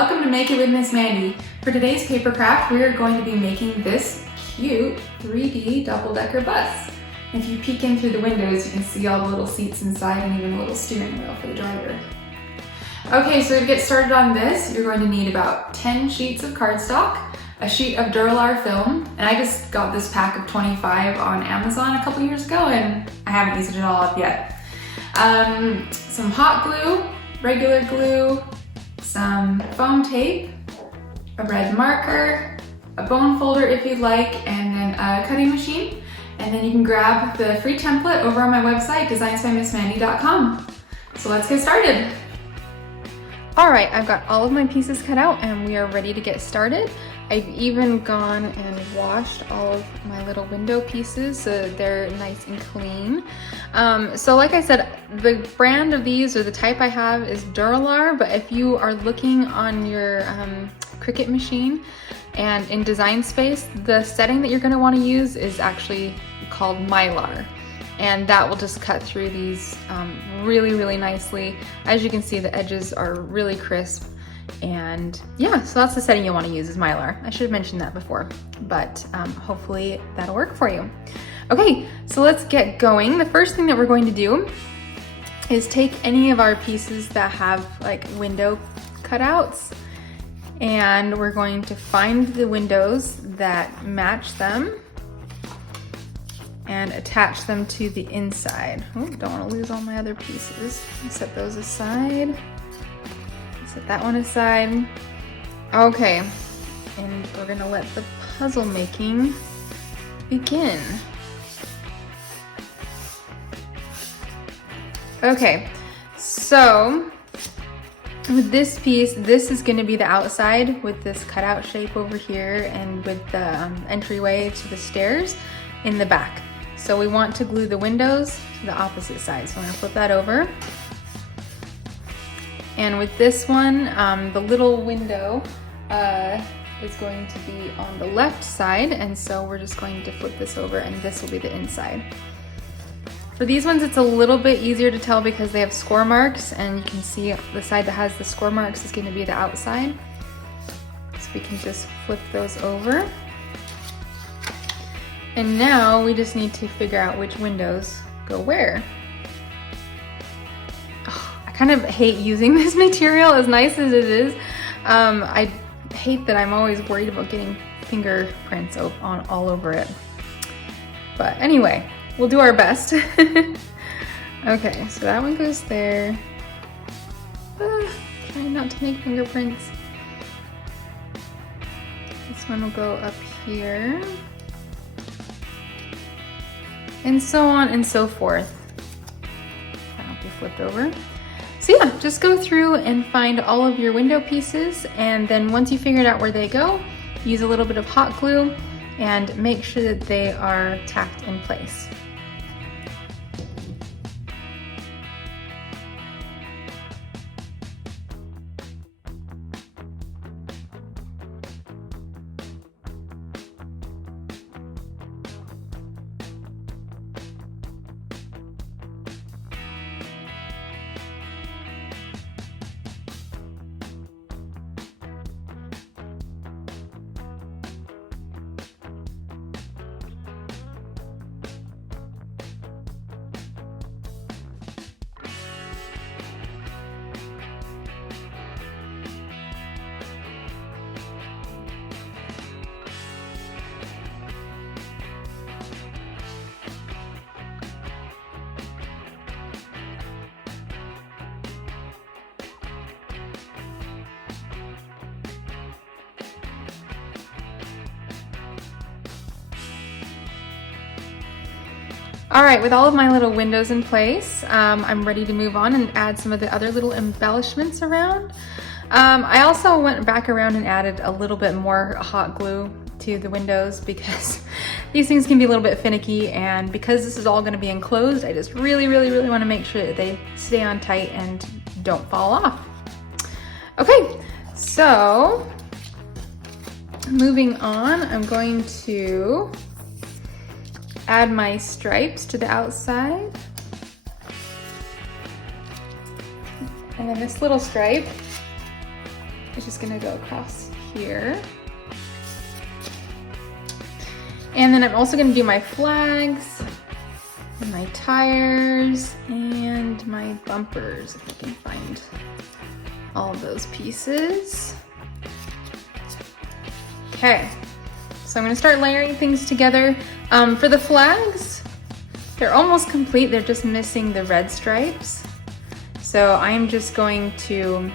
Welcome to Make It with Miss Mandee. For today's paper craft, we are going to be making this cute 3D double-decker bus. If you peek in through the windows, you can see all the little seats inside and even a little steering wheel for the driver. Okay, so to get started on this, you're going to need about 10 sheets of cardstock, a sheet of Duralar film, and I just got this pack of 25 on Amazon a couple years ago and I haven't used it all up yet. Some hot glue, regular glue, some foam tape, a red marker, a bone folder if you'd like, and then a cutting machine. And then you can grab the free template over on my website, designsbymissmandee.com. So let's get started. All right, I've got all of my pieces cut out and we are ready to get started. I've even gone and washed all of my little window pieces so they're nice and clean. So like I said, the brand of these or the type I have is Duralar, but if you are looking on your Cricut machine and in Design Space, the setting that you're gonna wanna use is actually called Mylar. And that will just cut through these really, really nicely. As you can see, the edges are really crisp. And yeah, so that's the setting you'll want to use is Mylar. I should have mentioned that before, but hopefully that'll work for you. Okay, so let's get going. The first thing that we're going to do is take any of our pieces that have like window cutouts, and we're going to find the windows that match them and attach them to the inside. Oh, don't want to lose all my other pieces. Set those aside. Set that one aside. Okay, and we're gonna let the puzzle making begin. Okay, so with this piece, this is gonna be the outside with this cutout shape over here and with the entryway to the stairs in the back. So we want to glue the windows to the opposite side. So I'm gonna flip that over. And with this one, the little window is going to be on the left side, and so we're just going to flip this over and this will be the inside. For these ones, it's a little bit easier to tell because they have score marks, and you can see the side that has the score marks is going to be the outside. So we can just flip those over. And now we just need to figure out which windows go where. I kind of hate using this material, as nice as it is. I hate that I'm always worried about getting fingerprints on all over it. But anyway, we'll do our best. Okay, so that one goes there. Trying not to make fingerprints. This one will go up here. And so on and so forth. That'll be flipped over. So yeah, just go through and find all of your window pieces, and then once you figured out where they go, use a little bit of hot glue and make sure that they are tacked in place. All right, with all of my little windows in place, I'm ready to move on and add some of the other little embellishments around. I also went back around and added a little bit more hot glue to the windows because these things can be a little bit finicky, and because this is all gonna be enclosed, I just really wanna make sure that they stay on tight and don't fall off. Okay, so moving on, I'm going to add my stripes to the outside. And then this little stripe is just gonna go across here. And then I'm also gonna do my flags, and my tires, and my bumpers, if I can find all of those pieces. Okay, so I'm gonna start layering things together. For the flags, they're almost complete, they're just missing the red stripes. So I'm just going to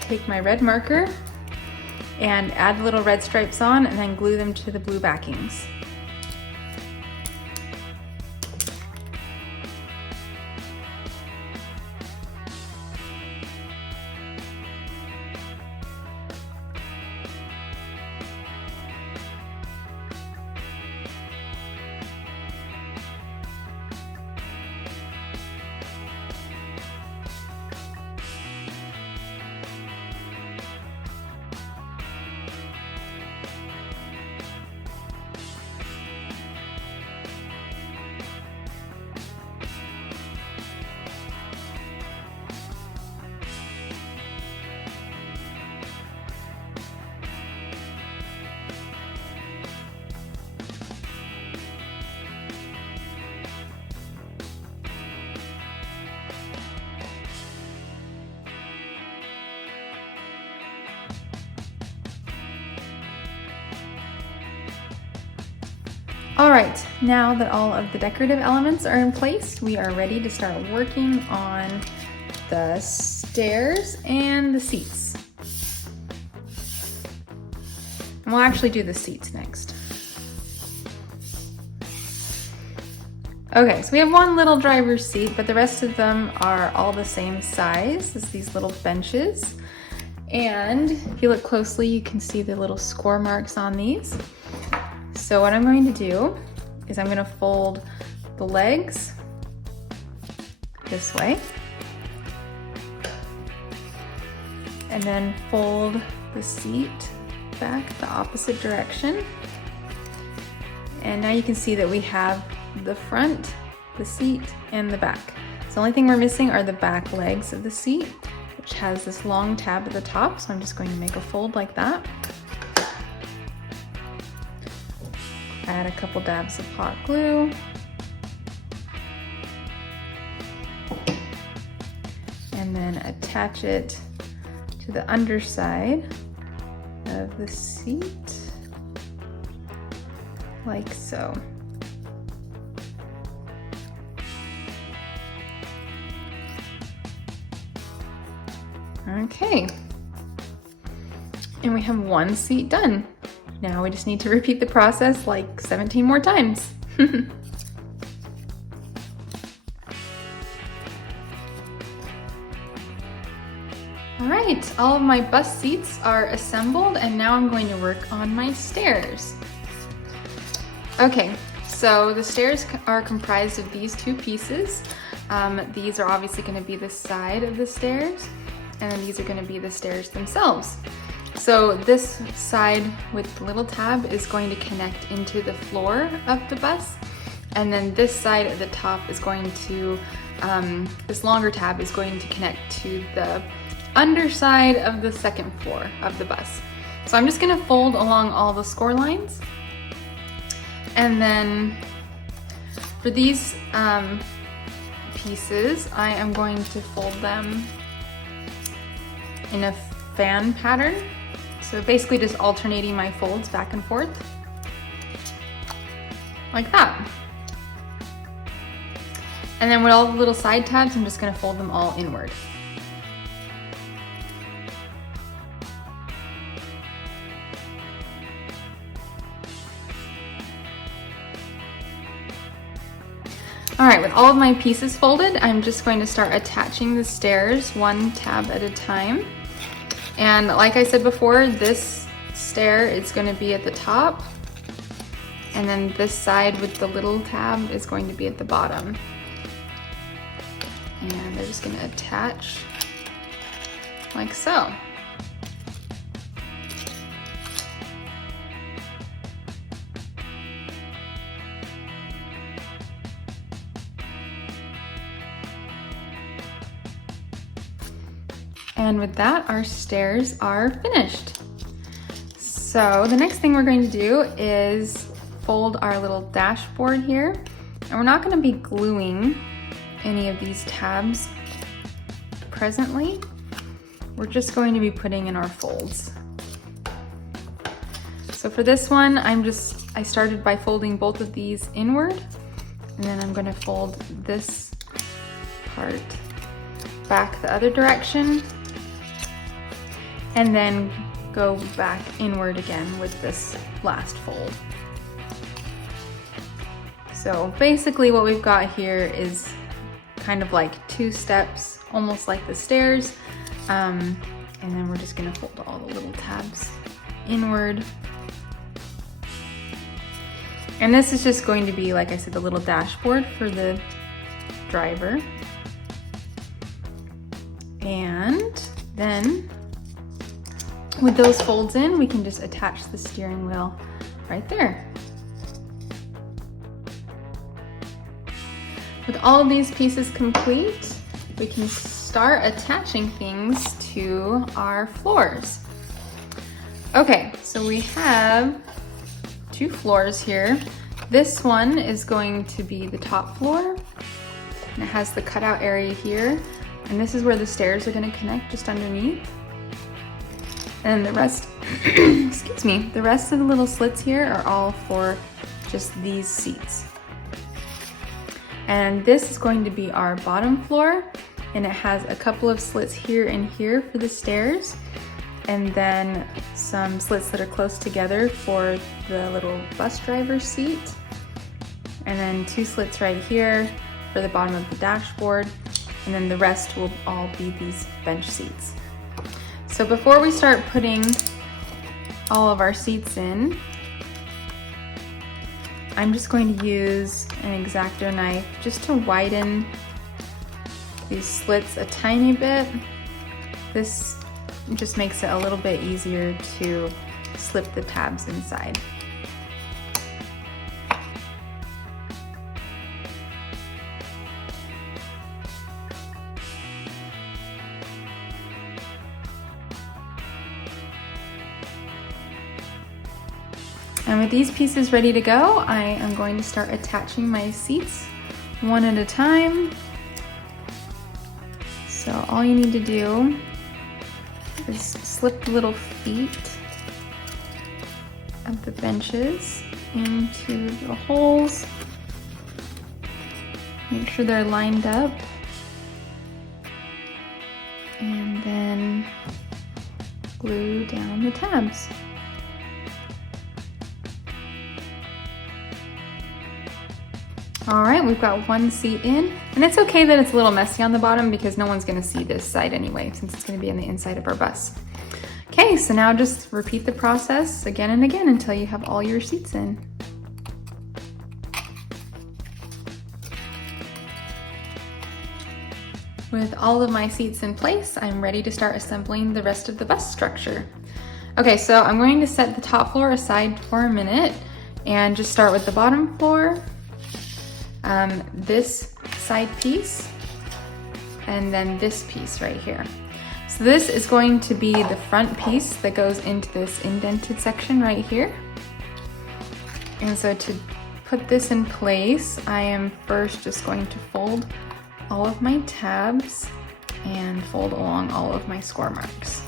take my red marker and add little red stripes on and then glue them to the blue backings. All right, now that all of the decorative elements are in place, we are ready to start working on the stairs and the seats. And we'll actually do the seats next. Okay, so we have one little driver's seat, but the rest of them are all the same size as these little benches. And if you look closely, you can see the little score marks on these. So what I'm going to do is I'm going to fold the legs this way and then fold the seat back the opposite direction. And now you can see that we have the front, the seat, and the back. So the only thing we're missing are the back legs of the seat, which has this long tab at the top. So I'm just going to make a fold like that. Add a couple dabs of hot glue. And then attach it to the underside of the seat, like so. Okay. And we have one seat done. Now we just need to repeat the process like 17 more times. All right, all of my bus seats are assembled and now I'm going to work on my stairs. Okay, so the stairs are comprised of these two pieces. These are obviously going to be the side of the stairs, and then these are going to be the stairs themselves. So this side with the little tab is going to connect into the floor of the bus, and then this side at the top is going to, this longer tab is going to connect to the underside of the second floor of the bus. So I'm just going to fold along all the score lines, and then for these pieces I am going to fold them in a fan pattern. So basically just alternating my folds back and forth, like that. And then with all the little side tabs, I'm just gonna fold them all inward. All right, with all of my pieces folded, I'm just going to start attaching the stairs one tab at a time. And like I said before, this stair is going to be at the top, and then this side with the little tab is going to be at the bottom. And they're just going to attach like so. And with that, our stairs are finished. So the next thing we're going to do is fold our little dashboard here. And we're not going to be gluing any of these tabs presently. We're just going to be putting in our folds. So for this one, I started by folding both of these inward, and then I'm going to fold this part back the other direction, and then go back inward again with this last fold. So basically what we've got here is kind of like 2 steps, almost like the stairs, and then we're just gonna fold all the little tabs inward. And this is just going to be, like I said, the little dashboard for the driver. And then with those folds in, we can just attach the steering wheel right there. With all of these pieces complete, we can start attaching things to our floors. Okay, so we have 2 floors here. This one is going to be the top floor, and it has the cutout area here, and this is where the stairs are going to connect, just underneath. And the rest, excuse me, the rest of the little slits here are all for just these seats. And this is going to be our bottom floor, and it has a couple of slits here and here for the stairs, and then some slits that are close together for the little bus driver's seat, and then 2 slits right here for the bottom of the dashboard, and then the rest will all be these bench seats. So before we start putting all of our seats in, I'm just going to use an X-Acto knife just to widen these slits a tiny bit. This just makes it a little bit easier to slip the tabs inside. And with these pieces ready to go, I am going to start attaching my seats one at a time. So all you need to do is slip the little feet of the benches into the holes. Make sure they're lined up. And then glue down the tabs. All right, we've got one seat in, and it's okay that it's a little messy on the bottom because no one's gonna see this side anyway, since it's gonna be on the inside of our bus. Okay, so now just repeat the process again and again until you have all your seats in. With all of my seats in place, I'm ready to start assembling the rest of the bus structure. Okay, so I'm going to set the top floor aside for a minute and just start with the bottom floor. This side piece, and then this piece right here. So this is going to be the front piece that goes into this indented section right here. And so to put this in place, I am first just going to fold all of my tabs and fold along all of my score marks.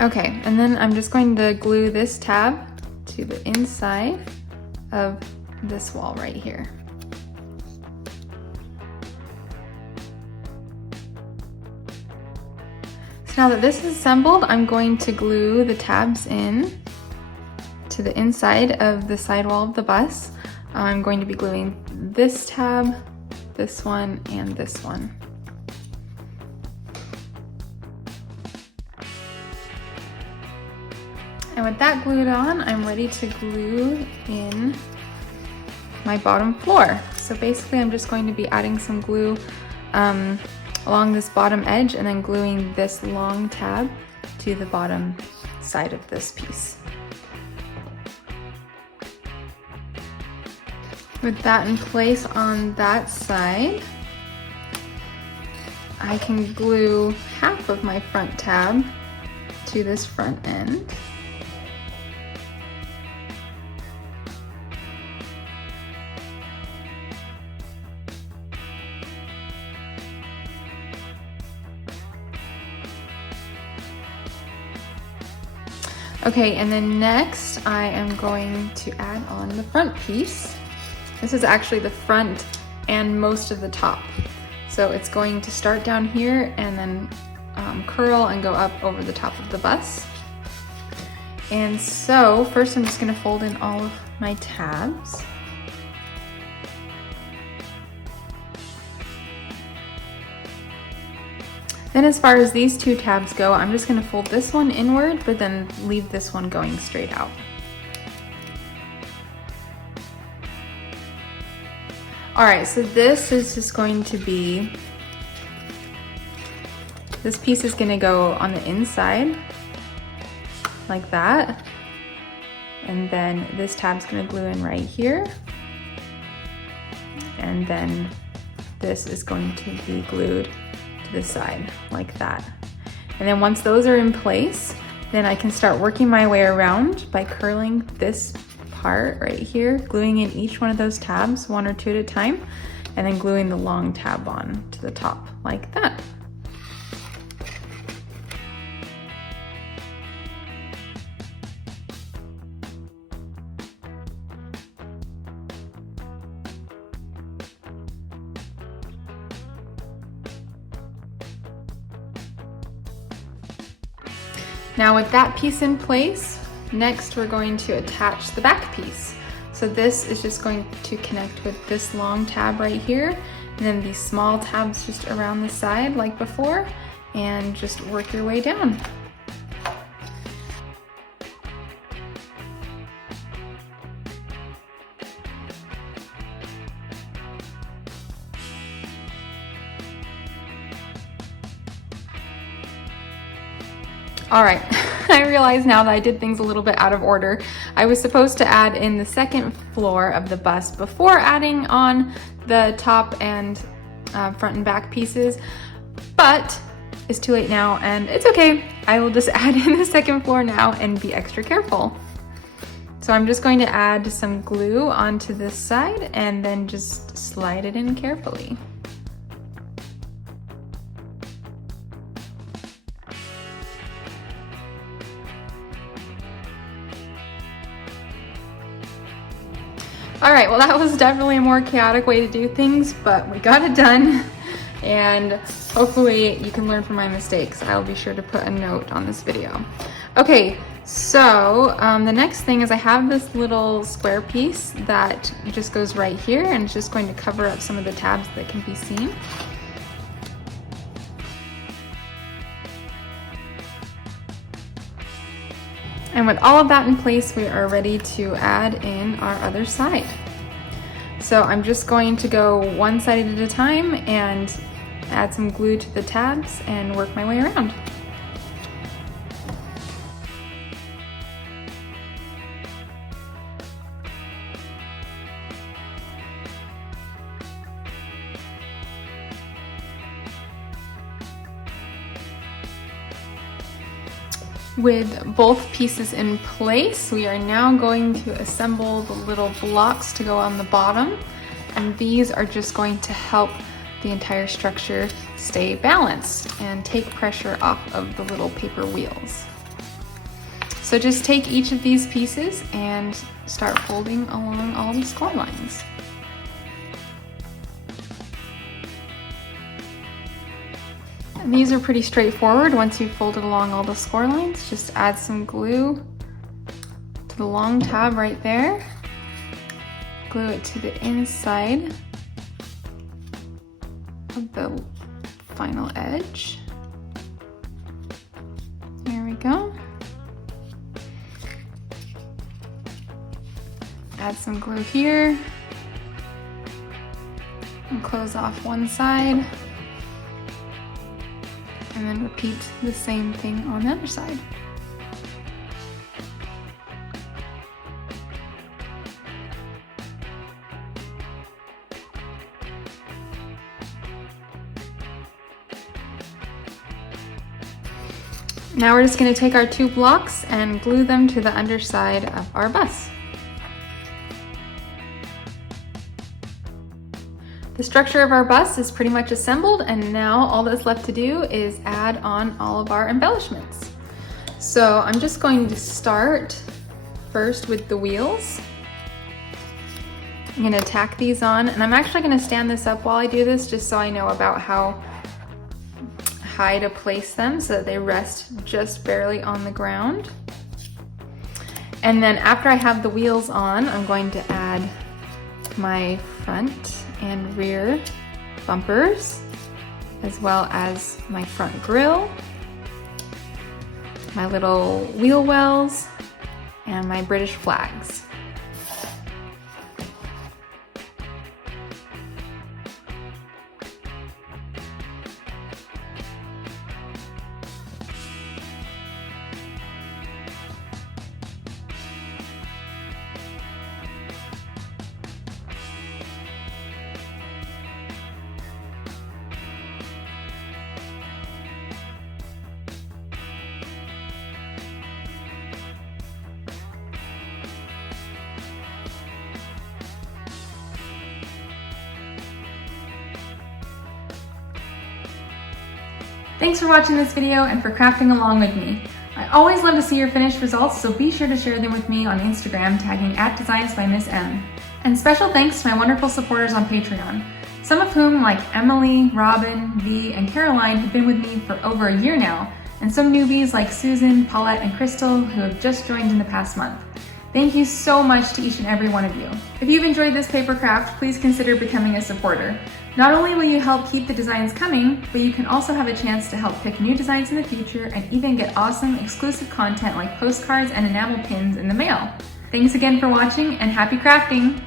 Okay, and then I'm just going to glue this tab to the inside of this wall right here. So now that this is assembled, I'm going to glue the tabs in to the inside of the sidewall of the bus. I'm going to be gluing this tab, this one, and this one. And with that glued on, I'm ready to glue in my bottom floor. So basically I'm just going to be adding some glue along this bottom edge and then gluing this long tab to the bottom side of this piece. With that in place on that side, I can glue half of my front tab to this front end. Okay, and then next I am going to add on the front piece. This is actually the front and most of the top. So it's going to start down here and then curl and go up over the top of the bust. And so first I'm just gonna fold in all of my tabs. Then as far as these two tabs go, I'm just gonna fold this one inward, but then leave this one going straight out. All right, so this is just going to be, this piece is gonna go on the inside, like that. And then this tab's gonna glue in right here. And then this is going to be glued to the side, like that. And then once those are in place, then I can start working my way around by curling this part right here, gluing in each one of those tabs, one or two at a time, and then gluing the long tab on to the top, like that. Now with that piece in place, next we're going to attach the back piece. So this is just going to connect with this long tab right here, and then these small tabs just around the side like before, and just work your way down. All right, I realize now that I did things a little bit out of order. I was supposed to add in the second floor of the bust before adding on the top and front and back pieces, but it's too late now and it's okay. I will just add in the second floor now and be extra careful. So I'm just going to add some glue onto this side and then just slide it in carefully. All right, well that was definitely a more chaotic way to do things, but we got it done. And hopefully you can learn from my mistakes. I'll be sure to put a note on this video. Okay, so the next thing is I have this little square piece that just goes right here and it's just going to cover up some of the tabs that can be seen. And with all of that in place, we are ready to add in our other side. So I'm just going to go one side at a time and add some glue to the tabs and work my way around. With both pieces in place, we are now going to assemble the little blocks to go on the bottom, and these are just going to help the entire structure stay balanced and take pressure off of the little paper wheels. So just take each of these pieces and start folding along all the score lines. And these are pretty straightforward. Once you've folded along all the score lines, just add some glue to the long tab right there. Glue it to the inside of the final edge. There we go. Add some glue here and close off one side. And then repeat the same thing on the other side. Now we're just going to take our 2 blocks and glue them to the underside of our bus. The structure of our bus is pretty much assembled, and now all that's left to do is add on all of our embellishments. So I'm just going to start first with the wheels. I'm going to tack these on, and I'm actually going to stand this up while I do this just so I know about how high to place them so that they rest just barely on the ground. And then after I have the wheels on, I'm going to add my front and rear bumpers, as well as my front grille, my little wheel wells, and my British flags. Thanks for watching this video and for crafting along with me. I always love to see your finished results, so be sure to share them with me on Instagram, tagging @DesignsByMissM. And special thanks to my wonderful supporters on Patreon, some of whom, like Emily, Robin, V, and Caroline, have been with me for over a year now, and some newbies like Susan, Paulette, and Crystal, who have just joined in the past month. Thank you so much to each and every one of you. If you've enjoyed this paper craft, please consider becoming a supporter. Not only will you help keep the designs coming, but you can also have a chance to help pick new designs in the future and even get awesome exclusive content like postcards and enamel pins in the mail. Thanks again for watching, and happy crafting!